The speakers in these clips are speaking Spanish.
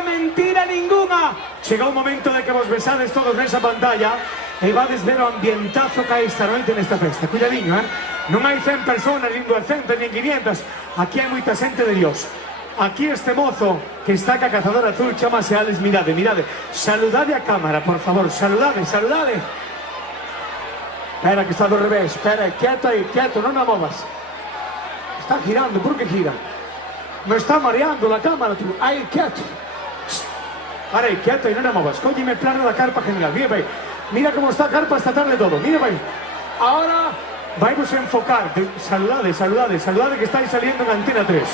haberá mentira ninguna. Chega o momento de que vos besades todos nesa pantalla e vades ver o ambientazo que hai esta noite nesta festa. Cuidadiño, non hai 100 personas, nin 200, nin 500. Aquí hai moita xente de Dios. Aquí este mozo que está ca cazador azul chamase Alex. Mirade, mirade. Saludade a cámara, por favor. Saludade, saludade. Espera, que está do revés. Espera, quieto aí, quieto, non a movas. Está girando, por que gira? Me está mareando la cámara, tú. Aí, quieto. Ahora aí, quieto, e non a movas. Cóllime plano da carpa general. Mira, vai. Mira como está a carpa esta tarde todo. Mira, vai. Ahora vamos a enfocar. Saludade, saludade, saludade que estáis saliendo en Antena 3.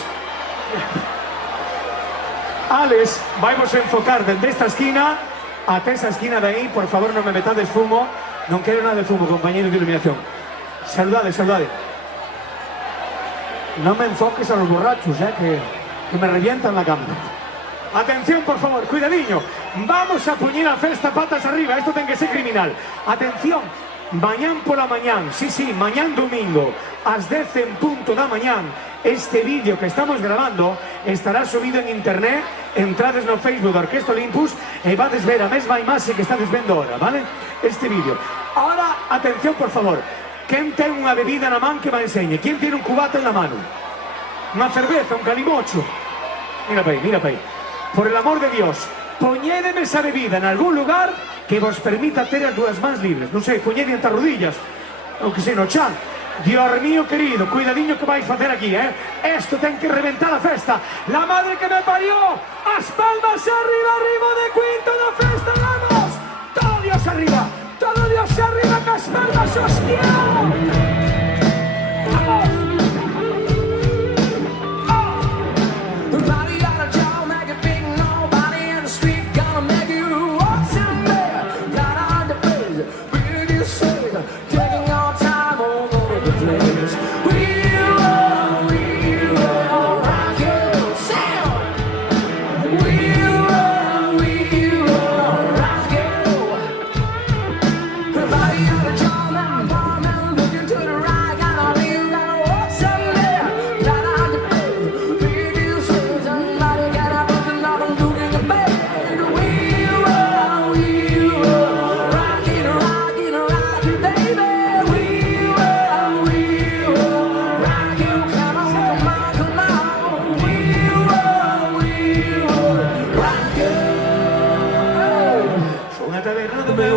Alex, vamos a enfocar desde esta esquina hasta esa esquina de aí. Por favor, non me metades fumo. Non quero nada de fumo, compañeros de iluminación. Saludade, saludade. Non me enfoques a los borrachos, que me revientan la cámara. Atención, por favor, cuidadiño. Vamos a puñir a festa patas arriba. Esto ten que ser criminal. Atención, mañán pola mañán, sí, mañán domingo, ás 10 en punto da mañán, este vídeo que estamos grabando estará subido en internet. Entrades no Facebook da Orquesta Olympus e vades ver a mesma imaxe que estades vendo ahora, vale? Este vídeo. Ahora, atención, por favor. Quen ten unha bebida na man que me enseñe? Quen tiene un cubata en la mano? Unha cerveza, un calimocho. Mira pa aí. Por el amor de Dios, poñédeme esa bebida en algún lugar que vos permita ter as dúas mans libres. Non sei, poñede ante as rodillas, ou que sei, no chan. Dios mío querido, cuidadiño que vais facer aquí, Esto ten que reventar a festa. La madre que me parió. As palmas arriba, arriba de quinto da festa, vamos. Todo Dios arriba, todo Dios arriba, que as palmas, hostia. Vamos.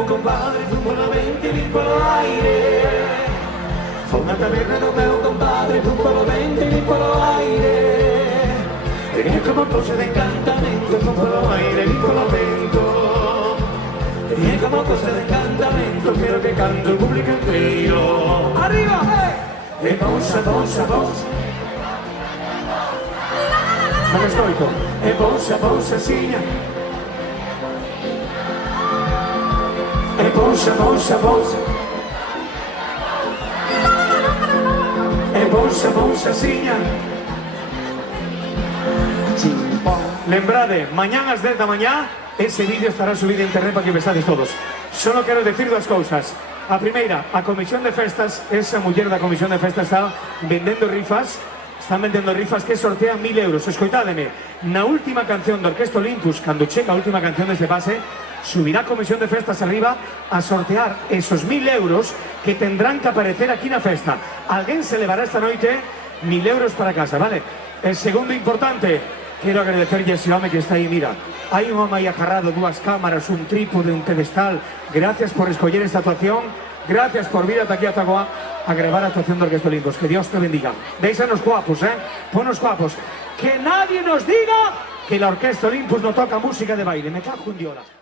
Compadre, fumbo la mente y limpo los aires. Fue una taberna do meu compadre, fumbo la mente y limpo los aires. Tenía como cosa de encantamento, fumbo los aires, limpo los ventos. Tenía como cosa de encantamento, quiero que cante el público entero. ¡Arriba! Bonsa, bonsa, bonsa. Non escoito. Bonsa, bonsa, siña. Bonsa, bonsa, bonsa. Bonsa, bonsa, siña. Lembrade, mañán ás 10 da mañá ese vídeo estará subido a internet para que besades todos. Solo quero decir dúas cousas. A primeira, a Comisión de Festas, esa muller da Comisión de Festas está vendendo rifas. Están vendendo rifas que sortean 1000 euros. Escoitádeme, na última canción da Orquesta Olympus, cando checa a última canción deste pase, subirá a Comisión de Festas arriba a sortear esos 1000 euros que tendrán que aparecer aquí na festa. Alguén se levará esta noite 1000 euros para casa, vale? El segundo importante, quero agradecerlle a ese home que está aí, mira. Hai un home aí agarrado, dúas cámaras, un trípode, un pedestal. Gracias por escoller esta actuación. Gracias por vir ata aquí a Tagoa a gravar a actuación de Orquesta Olympus. Que Dios te bendiga. Déisanos guapos, Ponos guapos. Que nadie nos diga que la Orquesta Olympus no toca música de baile. Me cago en Diola.